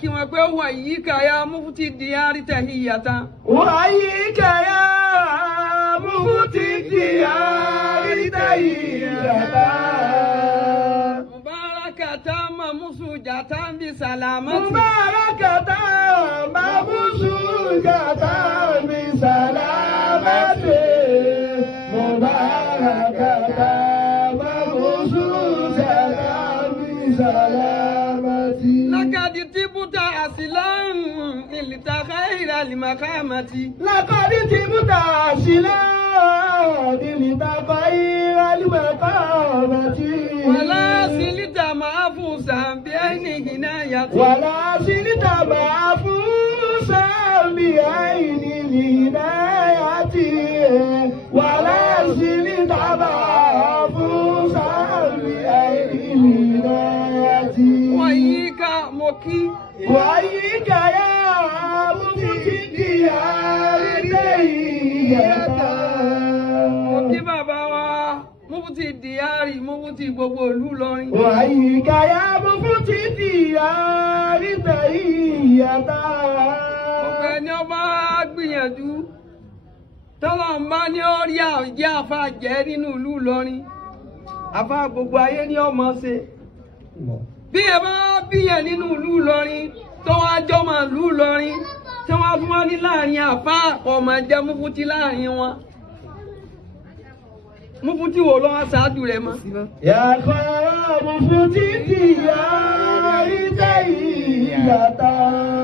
Kima pe wa yika ya mufti diyari tahiyata wa yika ya mufti diyari tahiyata mubarakatan ma musujatan bi salamati mubarakatan ma musujatan bi salamati mubarakatan ma musujatan bi salamati lakadi tibuta asilan lilitakaira limakamati lakadi tibuta asilan lilitakaira limakamati wala silita maafusa biaini hinayati wala silita maafusa biaini hinayati wala silita maafusa biaini hinayati wayika moki wayika ya mufti diyari tahiyata moki baba wa mufti diyari mufti gbogbo ìlú Ìlọrin wayika ya mufti diyari tahiyata gbogbo ẹni ọba gbìyànjú tọ́lọ̀ ń bá ní orí àjẹ́ àfa jẹ́ nínú ìlú Ìlọrin àfa gbogbo ayé ní ọmọ ṣe bí ẹ bá bíyàn nínú ìlú Ìlọrin tó wá jọmọ ìlú Ìlọrin tí wọ́n fún wa ní láàrin àfa ọmọ ẹ̀jẹ̀ mufuti láàrin wọn mufuti wo lọ́wọ́ ṣáájú rẹ̀ mọ́. yàtọ̀ mufti diyari tahiyata.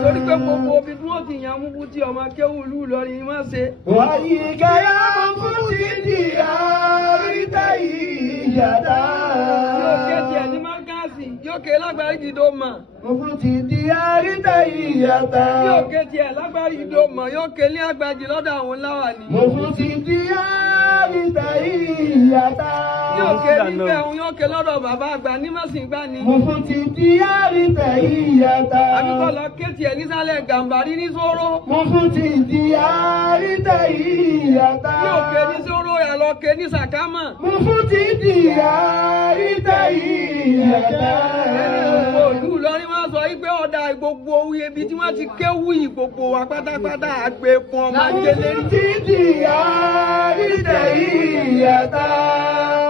torí pé gbogbo omi dúró ti yàn mufuti ọmọ akéwù ìlú Ìlọrin ni wọ́n ṣe. wayika ya mufti diyari tahiyata. yóò ké tiẹ̀ ní mákàsì yóò ké lágbárí gidi mọ̀. mufti diyari tahiyata. yóò ké tiẹ̀ lágbárí gidi mọ̀ yóò ké ní àgbàjì lọ́dọ̀ àwọn láwàní. mufti diyari tahiyata. yóò ké níbẹ̀ òun yóò ké lọ́dọ̀ bàbá àgbà ní mọ̀sìngbà ni. mufti diyari tahiyata. àbíkọ́ lọ ké tiẹ̀ nísàlẹ̀ gàmbàrí ní soro. mufti diyari tahiyata. yóò ké ní soro yà lọ ké ní sàkámà. mufti diyari tahiyata. ẹni gbogbo ìlú Ìlọrin máa sọ wípé ọ̀dà gbogbo oyè ibi tí wọ́n ti kéwù yìí gbogbo wa pátápátá àgbè fún ọmọ ajélé. mufti diyari tahiyata.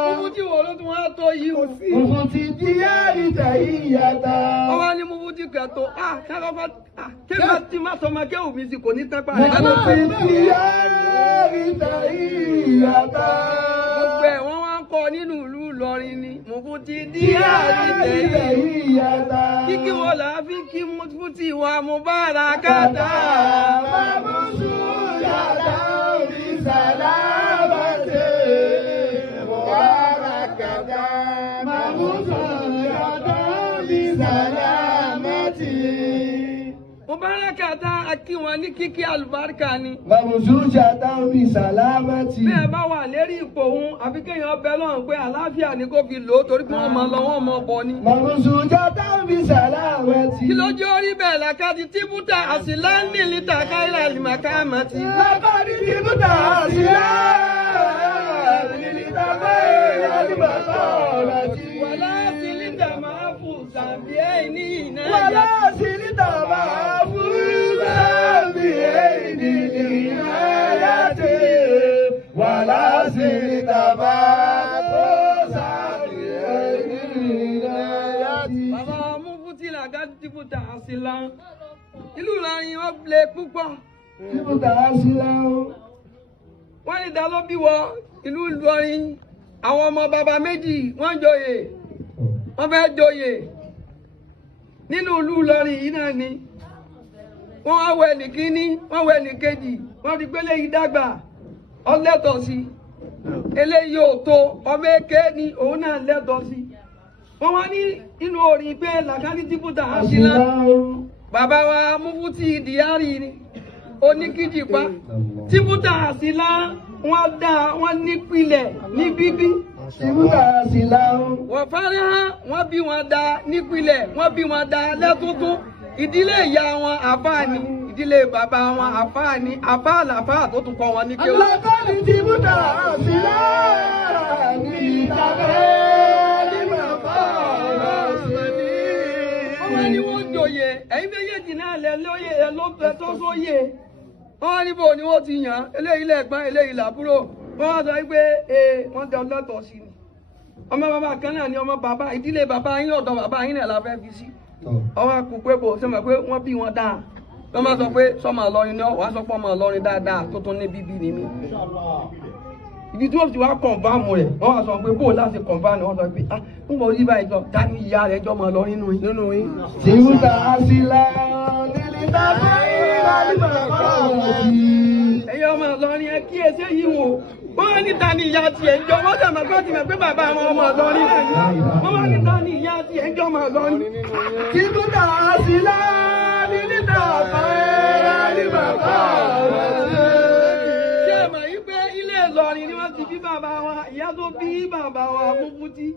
mufuti wo ló tún wá tó yìí o sí. mufti diyari tahiyata. wọ́n wá ní mufuti kẹtọ́ kákọ́kọ́ kéwà tí má sọ ma kéwù mi sí kò ní tẹ́pà rẹ̀. mufti diyari tahiyata. gbogbo ẹ̀ wọ́n wá ń kọ́ nínú ìlú Ìlọrin ni mufuti diyari tahiyata. kíkí wo là á fi kí mufuti wa mubarakata. mamusujata bi salamati mubarakata. mamusujata bi salamati. mubarakata akí wọn ní kíkí àlùbáríkà ni. mamusujata bi salamati. bí ẹ bá wà lérí ipò òun àfi kéèyàn bẹ lọ́rùn pé àlàáfíà ni kò fi lò ó torí pé wọ́n máa lọ wọ́n máa bọ̀ ni. mamusujata bi salamati. kí lójú orí bẹ́ẹ̀ làkàtí tíbútà àsìláńdì lítà káyìlá lìmàkàmàtì. lakadi tibuta asilan lilita káyìlá lìmàkàmàtì. wàlá sí lítà máa fò sàbí ẹ̀yìn iná wàlá yá. silita mahfuza bi idinayati. wàlá silita mahfuza bi idinayati. bàbá mufuti làkàtí tíbútà àsìlá ìlú Ìlọrin wọn lè púpọ̀. tibuta asilan. wọ́n ní dá ló bí wọ ìlú Ìlọrin àwọn ọmọ bàbá méjì wọ́n joyè wọ́n fẹ́ joyè nínú ìlú Ìlọrin yìí náà ni wọ́n wá wẹ nìkíní wọ́n wẹ nìkejì wọ́n ti gbélé yìí dàgbà ọlẹ́tọ̀ sí eléyìí ò tó ọmọ èké ni òun náà lẹ́tọ̀ sí wọ́n wá ní inú orin pé làkàtí tíbútà àṣìlá bàbá wa mufuti diyari ni oníkìjìpá tíbútà àṣìlá wọ́n dá wọ́n nípìlẹ̀ ní bíbí Tìbútà síláhùn. Wọ́n fárí hàn, wọ́n bí wọn dá nípìnlẹ̀, wọ́n bí wọn dá lẹ́túntún. Ìdílé ìyá wọn àfáà ni, ìdílé bàbá wọn àfáà ni, àfáà làfáà tó tún kọ́ wọn ní kéwú. Alákọ̀ọ́lì tìbútà síláhùn ní ìtàgé ní bàbá ọ̀sẹ̀ ní. Wọ́n ní wọ́n jòyè, ẹ̀yin méjèèjì náà lẹ̀ lóye ẹ̀ ló fẹ́ tó sóyè. Wọ́n ní bò ni wọ́n ti yàn, eléyìí lẹ̀gbọ́n, eléyìí làbúrò. Wọ́n wá sọ pé wọ́n dẹ ọlọ́tọ̀ sí ni. Ọmọ bàbá kan náà ni ọmọ bàbá, ìdílé bàbá yín ọ̀dọ̀ bàbá yín náà la fẹ́ fi sí. Ọwọ́ kù pé bò ṣe mọ̀ pé wọ́n bí wọn dáa. Wọ́n máa sọ pé sọ́mọ Ìlọrin ni wọ́n á sọ pé ọmọ Ìlọrin dáadáa tó tún ní bíbí ni mí. Ibi tí wọ́n ti wá kọ̀ǹfàmù rẹ̀, wọ́n wá sọ pé bò láti kọ̀ǹfàmù wọ́n sọ pé ń bọ̀ orí báyìí jọ, ta ni ìyá rẹ̀ jọ ọmọ Ìlọrin nínú yín. Tìbútà síláhùn ní ìtàgé ní bàbá ọ̀sẹ̀. Ẹ̀yin ọmọ Ìlọrin ẹ kíyèsí yìí wò. Wọ́n ní ta ni ìyá tiẹ̀ ń jọ, wọ́n sàmọ́ pé ó ti mọ̀ pé bàbá àwọn ọmọ Ìlọrin náà ni. Wọ́n wá ní ta ni ìyá tiẹ̀ ń jọ ọmọ Ìlọrin. Tìbútà síláhùn ní ìtàgé ní bàbá ọ̀sẹ̀. Ṣé ẹ mọ̀ yí pé ilé Ìlọrin ni wọ́n ti bí bàbá wa, ìyá tó bí bàbá wa Mufty.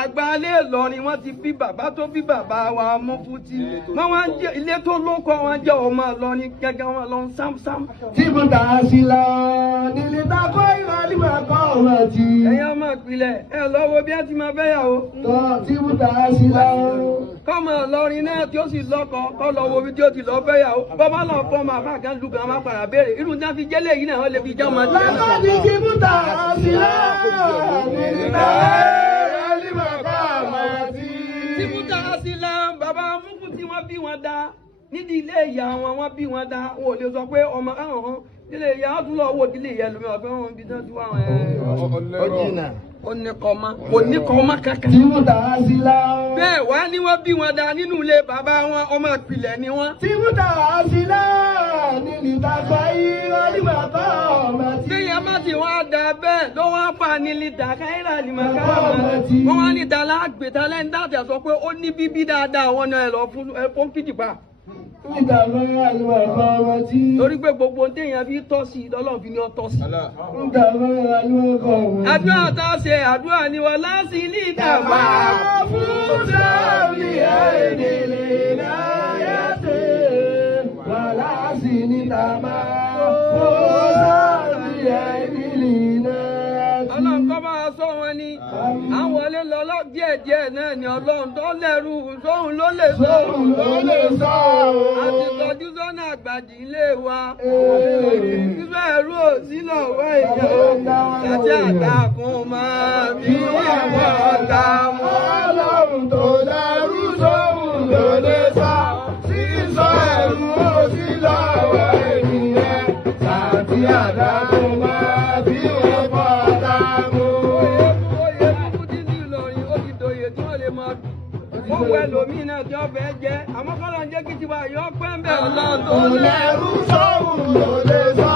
Àgbálẹ̀ Ìlọrin wọ́n ti bí bàbá tó bí bàbá wa Mufty. Wọ́n wá ń jẹ́ ilé tó lóko wọn jẹ́ ọmọ Ìlọrin gẹ́gẹ́ wọn lọ sámsám. Tìbútà síláhùn ní ìtàgé ní bàbá ọ̀sẹ̀. Ẹ̀yin ọmọ ìpìlẹ̀ ẹ lọ́wọ́ bí ẹ ti máa fẹ́yàwó. Tìbútà síláhùn. Kọ́mọ Ìlọrin náà tí ó sì lọ́kọ kọ́ lọ wo bí tí ó ti lọ fẹ́yàwó. Bọ́bá lọ fọ́ ọmọ àbá kan lùgàn máa padà béèrè. Irú ní a fi jẹ́lé yìí náà wọ́n lè fi jẹ́ ọmọ tiẹ̀. Lákọ̀ọ́lì tìbútà síláhùn ní ìtàgé ní bàbá ọ̀sẹ̀. Tìbútà síláhùn bàbá Mufty wọ́n bí wọn dá. Nídìí ilé ìyá wọn wọ́n bí wọn dá. Wọn ò lè sọ pé ọmọ káwọn ilé ìyá wọn tún lọ wò ilé ìyá lómi ọ̀fẹ́ wọn bí tán tí wọ́n ó ní kọ́má kankan. Tìbútà síláhùn. Bẹ́ẹ̀ wá ní wọ́n bí wọn dá nínú ilé bàbá wọn ọmọ ìpìlẹ̀ ni wọ́n. Tìbútà síláhùn ní ìtàgé ní bàbá ọ̀sẹ̀. Téèyàn má ti wá da bẹ́ẹ̀ ló wá fà ní lítà káyìlá ní màkà wọ́n wá ní dàlá àgbè tálẹ́ńtà tẹ̀ sọ pé ó ní bíbí dáadáa wọn náà lọ fún kìdìpá. Torí pé gbogbo téèyàn fi tọ́ sí Ọlọ́run fi ní ọ tọ́ sí. Àdúrà tá a ṣe àdúrà ni wọ́n láti ní ìdàgbà. Fún sáàbì àìdèlè náà yàtẹ̀, wà láti ní ìdàgbà. Fún sáàbì àìdèlè náà yàtẹ̀. Ọlọ́run kọ́ máa sọ wọn ni. Àwọn wọlé lọ díẹ̀díẹ̀ náà ni Ọlọ́run tó lẹ́rù sóhun ló lè sọ. Sóhun ló lè sọ. Àti kọjú sọ́nà àgbàdì ilé wa. Fífẹ́ ẹ̀rú ò sí lọ́wọ́ ìyá. Àti àtàkùn máa bí àwọn ọ̀tá mọ́. Ọlọ́run tó lẹ́rù sóhun ló lè sọ. Sísọ ẹ̀rù ò sí lọ́wọ́ ènìyàn. Àti àtàkùn máa bí àwọn ọ̀tá mọ́. Oyè Mufty ní Ìlọrin ó ti dòye tí wọ́n lè máa dùn. Ó wẹ lòmíì náà tí wọ́n fẹ́ jẹ́. Àmọ́ kọ́lọ́ ń jẹ́ kí tiwa yọ pẹ́ ń bẹ̀. Ọlọ́run tó lẹ́rù sóhun ló lè sọ.